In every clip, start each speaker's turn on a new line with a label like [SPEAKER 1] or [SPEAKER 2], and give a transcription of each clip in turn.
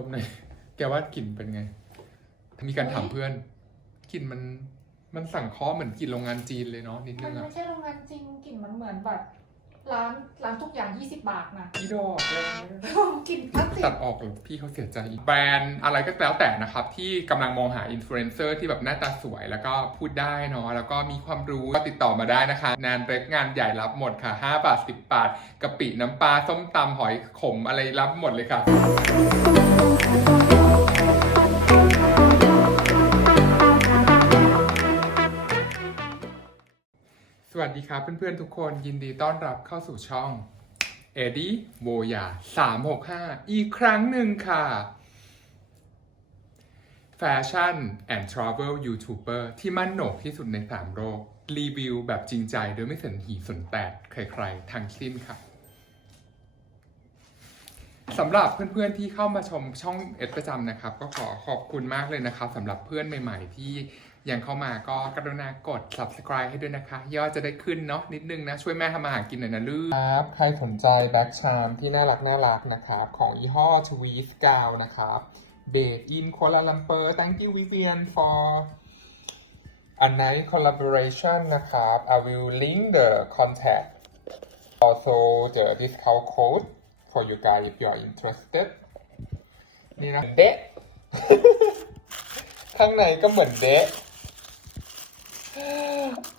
[SPEAKER 1] ลิ่นแบบดมหน่อยแกว่ากลิ่นเป็นไง มีการถามเพื่อนกลิ่นมันมันสั่งเคอเหมือนกลิ่นโรงงานจีนเลยเนาะนิด
[SPEAKER 2] มั
[SPEAKER 1] นึ
[SPEAKER 2] น
[SPEAKER 1] งอะ
[SPEAKER 2] ไม่ใช่โรงงานจริงกลิ่นมันเหมือนแบบ ร้านร้านทุกอย่าง 20 บาทนะ
[SPEAKER 1] พี่ดอกเลย
[SPEAKER 2] กลิ่นพลาสติก
[SPEAKER 1] ตัดออกหรอพี่เขาเสียใจอีกแบรนด์อะไรก็แล้วแต่นะครับ ที่กำลังมองหาอินฟลูเอนเซอร์ที่แบบหน้าตาสวยแล้วก็พูดได้เนาะแล้วก็มีความรู้ก็ติดต่อมาได้นะคะ งานเล็กงานใหญ่รับหมดค่ะ 5 บาท 10 บาทกะปิน้ำปลาส้มตำหอยขมอะไรรับหมดเลยค่ะส วัสดีครับเพื่อนๆทุกคนยินดีต้อนรับเข้าสู่ช่องเอดี้โวยา365 อีกครั้งหนึ่งค่ะ แฟชั่นแอนด์ทราเวลยูทูบเบอร์ที่มั่นโหนกที่สุดในสามโลกรีวิวแบบจริงใจโดยไม่สนหีสนแตกใครๆทั้งสิ้นค่ะสำหรับเพื่อนๆที่เข้ามาชมช่องเอสประจำนะครับ ก็ขอขอบคุณมากเลยนะครับสำหรับเพื่อนใหม่ ๆ ที่ ยังเข้ามาก็กรุณากด subscribe ให้ด้วยนะคะ ยอดจะได้ขึ้นเนาะนิดนึงนะ ช่วยแม่ทำมาหารกินหน่อยนะลูกครับ ใครสนใจแบ็กชามที่น่ารักน่ารักนะครับ ของยี่ห้อทวีสกาวนะครับ based in Kuala Lumpur thank you Vivian for a nice collaboration นะครับ I will link the contact also the discount code for you guys if you are interested นี่นะเดะข้างในก็เหมือนเดะ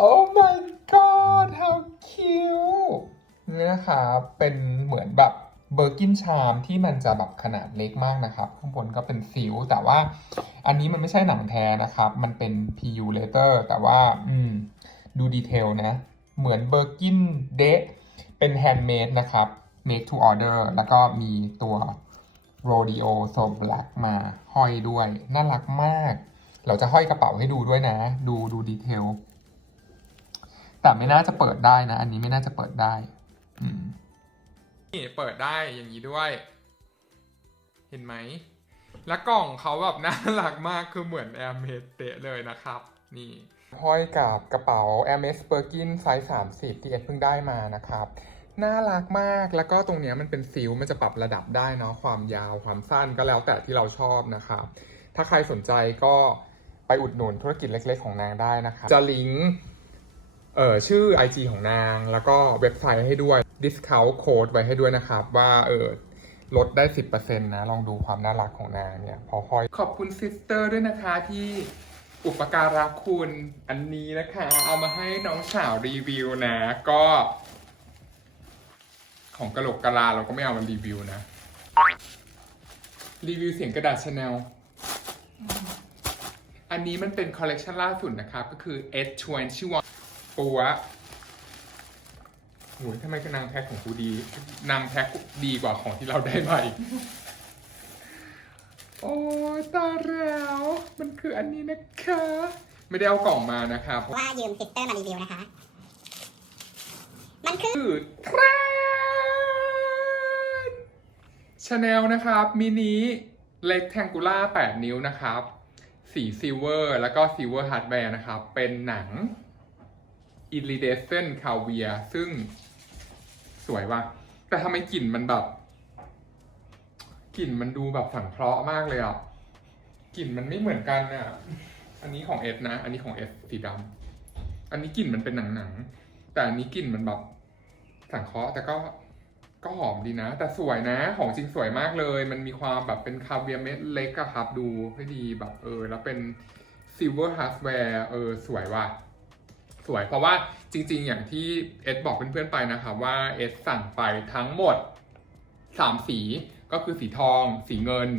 [SPEAKER 1] Oh my god how cute นี่นะครับเป็นเหมือนแบบเบอร์กินชามที่มันจะแบบขนาดเล็กมากนะครับ ข้างบนก็เป็นซิลแต่ว่าอันนี้มันไม่ใช่หนังแท้นะครับ มันเป็น PU leather แต่ว่าอืมดูดีเทลนะ เหมือนเบอร์กินเดะเป็นแฮนด์เมดนะครับ make to order แล้วก็มีตัว rodeo so black มาห้อยด้วย น่ารักมาก เราจะห้อยกระเป๋าให้ดูด้วยนะ ดูดูดีเทล แต่ไม่น่าจะเปิดได้นะ อันนี้ไม่น่าจะเปิดได้ อืมนี่เปิดได้อย่างนี้ด้วย เห็นไหม แล้วกล่องเขาแบบน่ารักมากคือเหมือน a i r m e d เตะเลยนะครับ นี่ห้อยกับกระเป๋า a i r m e d Birkin ไซส์ 30 ที่เอ็ดเพิ่งได้มานะครับ น่ารักมากแล้วก็ตรงเนี้ยมันเป็นซิลมันจะปรับระดับได้เนาะความยาวความสั้นก็แล้วแต่ที่เราชอบนะครับ ถ้าใครสนใจก็ ไปอุดหนุนธุรกิจเล็ก ๆ ของนางได้นะครับจะลิงก์เอ่อชื่อ IG ของนาง แล้วก็เว็บไซต์ให้ด้วย discount code ไว้ให้ด้วยนะครับ ว่าเออลดได้ 10%นะ ลองดูความน่ารักของนางเนี่ย พอคอย ขอบคุณซิสเตอร์ด้วยนะคะที่อุปการะคุณอันนี้นะคะ เอามาให้น้องสาวรีวิวนะ ก็ ของกระโหลกกะลาเราก็ไม่เอามารีวิวนะ รีวิวเสียงกระดาษชาแนล อันนี้มันเป็นคอลเลกชันล่าสุดนะครับ ก็คือ S21 ปัวโหยทำไมนางแพ็คของกูดี นางแพ็คดีกว่าของที่เราได้มาอีกโอ้ยตายแล้ว มันคืออันนี้นะคะ ไม่ได้เอากล่องมานะครับ
[SPEAKER 3] ว่ายืมซิสเตอร์มารีวิวนะคะ มันคือ
[SPEAKER 1] คือทรนชาแนลนะครับมินิเล็กแทงกูล่า8นิ้วนะครับ สีซิลเวอร์แล้วก็ซิลเวอร์ฮาร์ดแวร์นะครับ เป็นหนัง iridescent c a v i a ซึ่งสวยว่ะ แต่ทำไมกลิ่นมันแบบกลิ่นมันดูแบบสังเคราะห์มากเลยอะกลิ่นมันไม่เหมือนกันอะ อันนี้ของเอสนะ อันนี้ของเอสสีดำอันนี้กลิ่นมันเป็นหนังๆแต่อันนี้กลิ่นมันแบบสังเคราะห์แต่ก็ ก็หอมดีนะ แต่สวยนะของจริงสวยมากเลย มันมีความแบบเป็นคาเวียเม็ดเล็กอะครับดูให้ดีแบบเออ แล้วเป็นซิลเวอร์ฮาร์ดแวร์เออสวยว่ะสวยเพราะว่าจริงๆ อย่างที่เอสบอกเพื่อนๆไปนะครับว่าเอสสั่งไปทั้งหมด 3 สีก็คือสีทอง สีเงิน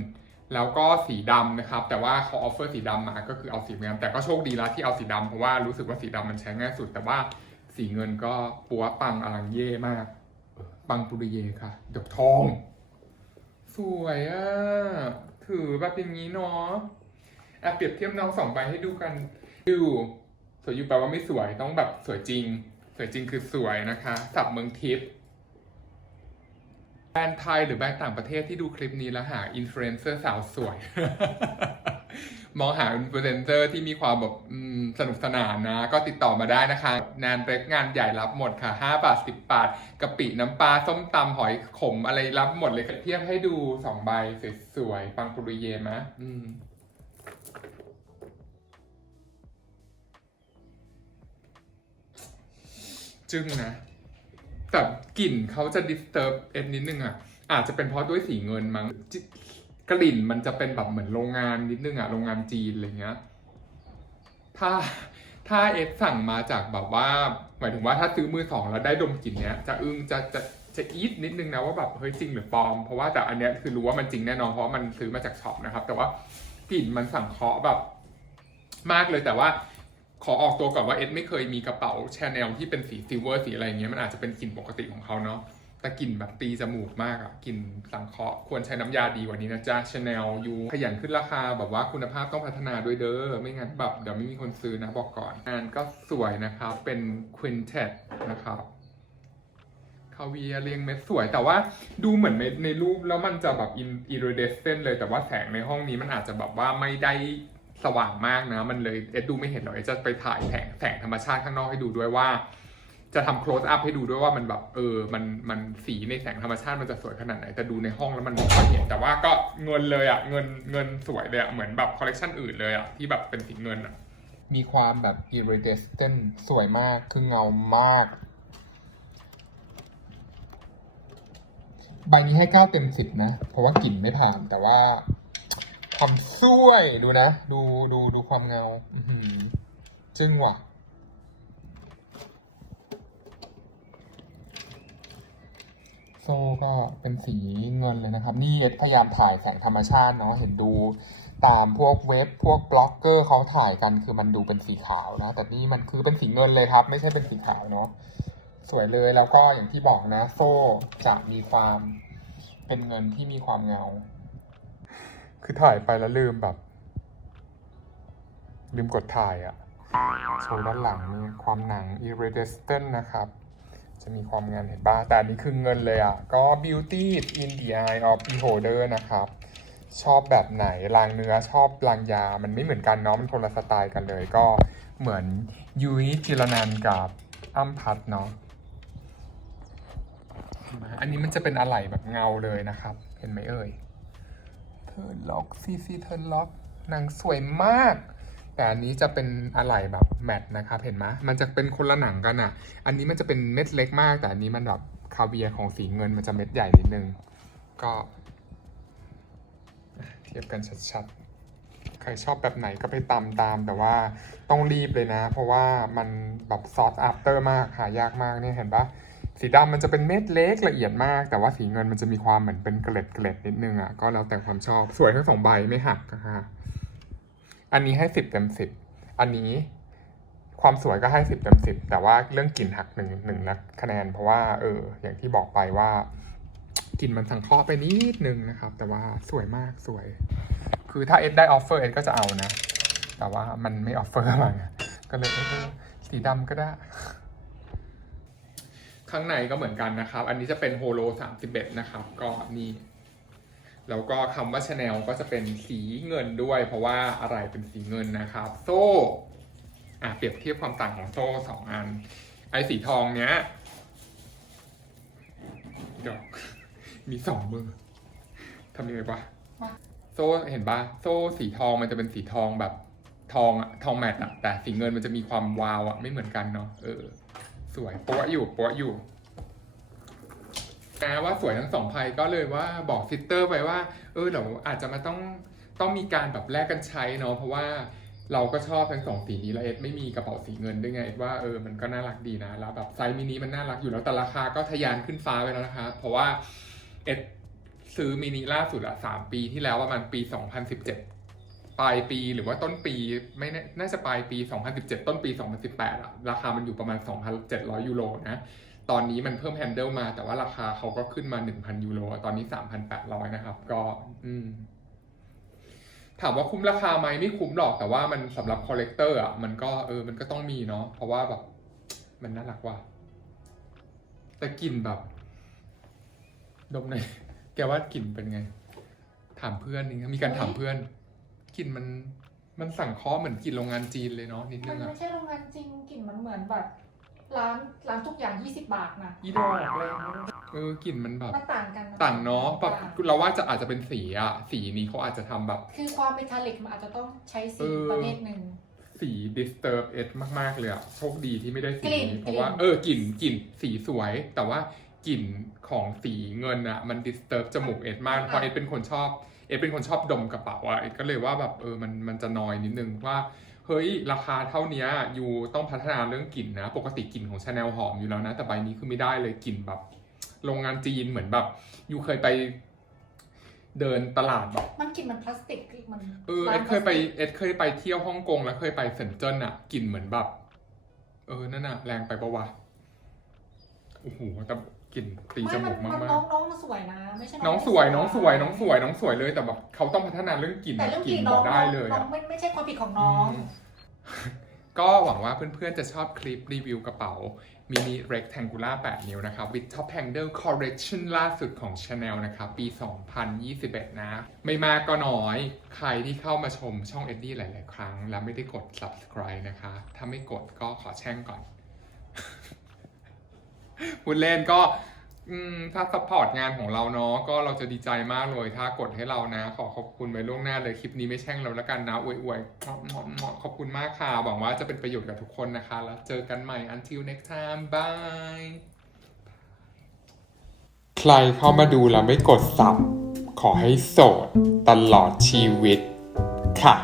[SPEAKER 1] แล้วก็สีดำนะครับ แต่ว่าเขาออฟเฟอร์สีดำมาก็คือเอาสีเงินแต่ก็โชคดีแล้วที่เอาสีดำเพราะว่ารู้สึกว่าสีดำมันใช้ง่ายสุด แต่ว่าสีเงินก็ปัวปังอลังเย่มาก ปังปุริเยค่ะดอกทอง สวยอะ ถือแบบอย่างนี้เนาะอะเปรียบเทียบน้องสองใบให้ดูกันดูสวยอยู่แปลว่าไม่สวยต้องแบบสวยจริง สวยจริงคือสวยนะคะสับเมืองทิพย์แบรนด์ไทยหรือแบรนด์ต่างประเทศที่ดูคลิปนี้แล้วหาอินฟลูเอนเซอร์สาวสวย มองหาอินฟลูเอนเซอร์ที่มีความแบบสนุกสนานนะ ก็ติดต่อมาได้นะคะ งานเล็กงานใหญ่รับหมดค่ะ 5 บาท 10 บาทกะปิน้ำปลาส้มตำหอยขมอะไรรับหมดเลยเทียบให้ดู 2 ใบสวยๆ ปังปุริเยมะอืมจึ้งนะ แต่กลิ่นเขาจะ disturb เอ็นนิดนึงอะ อาจจะเป็นเพราะด้วยสีเงินมั้ง กลิ่นมันจะเป็นแบบเหมือนโรงงานนิดนึงอะโรงงานจีนอะไรเงี้ย ถ้าถ้าเอฟสั่งมาจากแบบว่า หมายถึงว่าถ้าซื้อมือสองแล้วได้ดมกลิ่นเนี้ยจะอึ้งจะจะจะอีทนิดนึงนะว่าแบบเฮ้ยจริงหรือปลอม เพราะว่าแต่อันเนี้ยคือรู้ว่ามันจริงแน่นอนเพราะว่ามันซื้อมาจากช็อปนะครับ แต่ว่ากลิ่นมันสั่งเคาะแบบมากเลยแต่ว่าขอออกตัวก่อนว่าเอ็ดไม่เคยมีกระเป๋าแชาแนลที่เป็นสีซิลเวอร์สีอะไรอย่างเงี้ยมันอาจจะเป็นกลิ่นปกติของเขาเนาะ แต่กลิ่นแบบตีจมูกมากอะกลิ่นสังเคราะห์ควรใช้น้ำยาดีกว่านี้นะจ๊ะชาแนลยูขยันขึ้นราคาแบบว่าคุณภาพต้องพัฒนาด้วยเด้อไม่งั้นแบบเดี๋ยวไม่มีคนซื้อนะบอกก่อนงานก็สวยนะครับ เป็นควินเท t นะครับคาเวียเรียงเม็ดสวยแต่ว่าดูเหมือนในในรูปแล้วมันจะแบบอินอิรเดสเซนเลยแต่ว่าแสงในห้องนี้มันอาจจะแบบว่าไม่ได้สว่างมากนะ มันเลยเอ็ดดูไม่เห็นหรอกเอ็ดจะไปถ่ายแสงแสงธรรมชาติข้างนอกให้ดูด้วยว่า จะทำ close up ให้ดูด้วยว่ามันแบบเออมันมันสีในแสงธรรมชาติมันจะสวยขนาดไหนแต่ดูในห้องแล้วมันไม่ค่อยเห็นแต่ว่าก็เงินเลยอะเงินเงินสวยเลยอะเหมือนแบบคอลเลกชันอื่นเลยอะที่แบบเป็นสีเงินอะมีความแบบ iridescent สวยมากคือเงามาก ใบนี้ให้เก้าเต็มสิบนะ เพราะว่ากลิ่นไม่ผ่านแต่ว่า ความสวยดูนะ ดูดูดูความเงา อือหือจึ้งว่ะ โซ่ก็เป็นสีเงินเลยนะครับ นี่พยายามถ่ายแสงธรรมชาติเนาะเห็นดูตามพวกเว็บพวกบล็อกเกอร์เขาถ่ายกันคือมันดูเป็นสีขาวนะ แต่นี่มันคือเป็นสีเงินเลยครับ ไม่ใช่เป็นสีขาวเนาะสวยเลยแล้วก็อย่างที่บอกนะ โซ่จะมีความเป็นเงินที่มีความเงา คือถ่ายไปแล้วลืมแบบ ลืมกดถ่ายอะโชว์ด้านหลังนี่ความหนัง iridescent นะครับ จะมีความงานเห็นบ้าแต่อันนี้คือเงินเลยอะก็ beauty in the eye of beholder นะครับ ชอบแบบไหนรางเนื้อชอบรางยา มันไม่เหมือนกันเนาะ มันคนละสไตล์กันเลย ก็เหมือนยุ้ยจิรนันกับอ้ำพัดเนาะ อันนี้มันจะเป็นอะไหล่แบบเงาเลยนะครับ เห็นไหมเอ่ยเทิร์นล็อกซีซีเทิร์ล็อกนังสวยมาก แต่อันนี้จะเป็นอะไหล่แบบแมตต์นะครับเห็นไหมมันจะเป็นคนละหนังกันอะ อันนี้มันจะเป็นเม็ดเล็กมาก แต่อันนี้มันแบบคาเวียร์ของสีเงินมันจะเม็ดใหญ่นิดนึง ก็ เทียบกันชัดๆ ใครชอบแบบไหนก็ไปตามตาม แต่ว่าต้องรีบเลยนะ เพราะว่ามันแบบซอ t อั f เตอร์มากหายากมากเนี่ยเห็นปะสีดำมันจะเป็นเม็ดเล็กละเอียดมาก แต่ว่าสีเงินมันจะมีความเหมือนเป็นเกล็ดเกล็ดนิดนึงอะก็แล้วแต่ความชอบสวยทั้งสองใบไม่หักนะคะ อันนี้ให้สิบเต็มสิบอันนี้ความสวยก็ให้สิบเต็มสิบแต่ว่าเรื่องกลิ่นหักหนึ่งหนึ่งนะคะแนน เพราะว่าเอออย่างที่บอกไปว่ากลิ่นมันสังเคราะห์ไปนิดนึงนะครับ แต่ว่าสวยมากสวย คือถ้าเอ็ดได้ออฟเฟอร์เอ็ดก็จะเอานะ แต่ว่ามันไม่ออฟเฟอร์มาก็เลยสีดำก็ได้ ข้างในก็เหมือนกันนะครับ อันนี้จะเป็นโฮโล 31 นะครับ ก็นี่ แล้วก็คำว่าชาแนลก็จะเป็นสีเงินด้วย เพราะว่าอะไรเป็นสีเงินนะครับ โซ่อะเปรียบเทียบความต่างของโซ่สองอัน ไอ้สีทองเนี้ยเดี๋ยวมีสองมือทำยังไงวะโซ่เห็นปะโซ่สีทองมันจะเป็นสีทองแบบทองอะทองแมตต์อะแต่สีเงินมันจะมีความวาวอะไม่เหมือนกันเนาะเออ สวยปัวอยู่ปัวอยู่ นะว่าสวยทั้งสองไพ่ก็เลยว่าบอกซิสเตอร์ไปว่า เออเดี๋ยวอาจจะมาต้องต้องมีการแบบแลกกันใช้เนาะเพราะว่าเราก็ชอบทั้งสองสีนี้แล้วเอ็ดไม่มีกระเป๋าสีเงินด้วยไงเอ็ดว่าเออมันก็น่ารักดีนะแล้วแบบไซส์มินิมันน่ารักอยู่แล้วแต่ราคาก็ทะยานขึ้นฟ้าไปแล้วนะคะ เพราะว่าเอ็ดซื้อมินิล่าสุดอะสามปีที่แล้วประมาณปี 2017 ปลายปีหรือว่าต้นปีไม่แน่น่าจะปลายปี 2017 ต้นปี 2018อะราคามันอยู่ประมาณ 2,700 ยูโรนะ ตอนนี้มันเพิ่มแฮนเดิลมา แต่ว่าราคาเขาก็ขึ้นมา 1,000 ยูโร ตอนนี้ 3,800 นะครับ ก็ อืม ถามว่าคุ้มราคาไหมไม่คุ้มหรอก แต่ว่ามันสำหรับคอลเลกเตอร์อะ มันก็เออ มันก็ต้องมีเนาะ เพราะว่าแบบ มันน่ารักว่ะ แต่กลิ่นแบบ ดมหน่อยแกว่ากลิ่นเป็นไง ถามเพื่อนนี่มีการถามเพื่อน กลิ่นมัน มันสั่งเคอเหมือนกลิ่นโรงงานจีนเลยเนาะนิด
[SPEAKER 2] มั
[SPEAKER 1] นึ
[SPEAKER 2] น
[SPEAKER 1] งอะ
[SPEAKER 2] ไม่ใช่โรงงานจริงกลิ่นมันเหมือนแบบ ร้านร้านทุกอย่าง 20 บาทนะ
[SPEAKER 1] อีดอกแรงเออกลิ่นมันแบบ
[SPEAKER 2] มันต่างกัน
[SPEAKER 1] ต่างเนาะแบบ
[SPEAKER 2] ต่าง
[SPEAKER 1] เราว่าจะอาจจะเป็นสีอะสีนี้เขาอาจจะทำแบบ
[SPEAKER 2] คือความเมทัลลิกมันอาจจะต้องใช้
[SPEAKER 1] เอ
[SPEAKER 2] สี
[SPEAKER 1] อ
[SPEAKER 2] ประเภทหนึ่ง
[SPEAKER 1] สี disturb เอสมาก ๆ เลยอะโชคดีที่ไม่ได้สี
[SPEAKER 2] กลิ่น
[SPEAKER 1] นี้เพราะว่า
[SPEAKER 2] กลิ่น
[SPEAKER 1] เออกลิ่นกลิ่นสีสวย แต่ว่ากลิ่นของสีเงินอะมัน disturb จมูกเอสมากเพราะเอสเป็นคนชอบ เอสเป็นคนชอบดมกระเป๋าอะเอสก็เลยว่าแบบเออมันมันจะนอยนิดนึงว่า เฮ้ยราคาเท่าเนี้ยยูต้องพัฒนาเรื่องกลิ่นนะ ปกติกลิ่นของชาแนลหอมอยู่แล้วนะ แต่ใบนี้คือไม่ได้เลยกลิ่นแบบโรงงานจีนเหมือนแบบยูเคยไปเดินตลาดแบบ
[SPEAKER 2] มันกลิ่นมันพลาสติกมัน
[SPEAKER 1] เออเอ็ดเคยไปเอ็ดเคยไปเที่ยวฮ่องกงแล้วเคยไปเซินเจิ้นอะกลิ่นเหมือนแบบ เออนั่นอะแรงไปปะวะโอ้โหแต่ กลิ่นตีจ
[SPEAKER 2] ไม่
[SPEAKER 1] มู
[SPEAKER 2] มัน
[SPEAKER 1] ก
[SPEAKER 2] มัน
[SPEAKER 1] มาก
[SPEAKER 2] น้องน้องสวยนะ ไม่ใช่
[SPEAKER 1] ๆน้องสวยน้องสวยน้องสวยน้องสวยเลยแต่แบบเขาต้องพัฒนาเรื่องกลิ่น
[SPEAKER 2] แต่เรื่อง
[SPEAKER 1] ก
[SPEAKER 2] ก
[SPEAKER 1] ลิ่
[SPEAKER 2] ลิ่
[SPEAKER 1] น
[SPEAKER 2] น
[SPEAKER 1] บ
[SPEAKER 2] น้
[SPEAKER 1] อ
[SPEAKER 2] อกง
[SPEAKER 1] ได้เลย
[SPEAKER 2] น้อ
[SPEAKER 1] อะ
[SPEAKER 2] งไม่ไม่ใช่ความผิดของน้อง
[SPEAKER 1] อืมก็หวังว่าเพื่อนๆ จะชอบคลิปรีวิวกระเป๋ามินิ rectangular 8 นิ้วนะครับ with top handle correction ล่าสุดของ Chanel นะครับ ปี 2021 นะ ไม่มากก็น้อย ใครที่เข้ามาชมช่องเอ็ดดี้หลายๆ ครั้ง แล้วไม่ได้กด subscribe นะคะ ถ้าไม่กดก็ขอแช่งก่อน พูดเล่นก็ถ้าสปอร์ตงานของเราเนาะก็เราจะดีใจมากเลยถ้ากดให้เรานะ ขอขอบคุณไว้ล่วงหน้าเลยคลิปนี้ไม่แช่งเราแล้วกันนะอวยๆขอบคุณมากค่ะ หวังว่าจะเป็นประโยชน์กับทุกคนนะคะ แล้วเจอกันใหม่ until next time bye ใครเข้ามาดูแล้วไม่กดสับขอให้โสดตลอดชีวิตค่ะ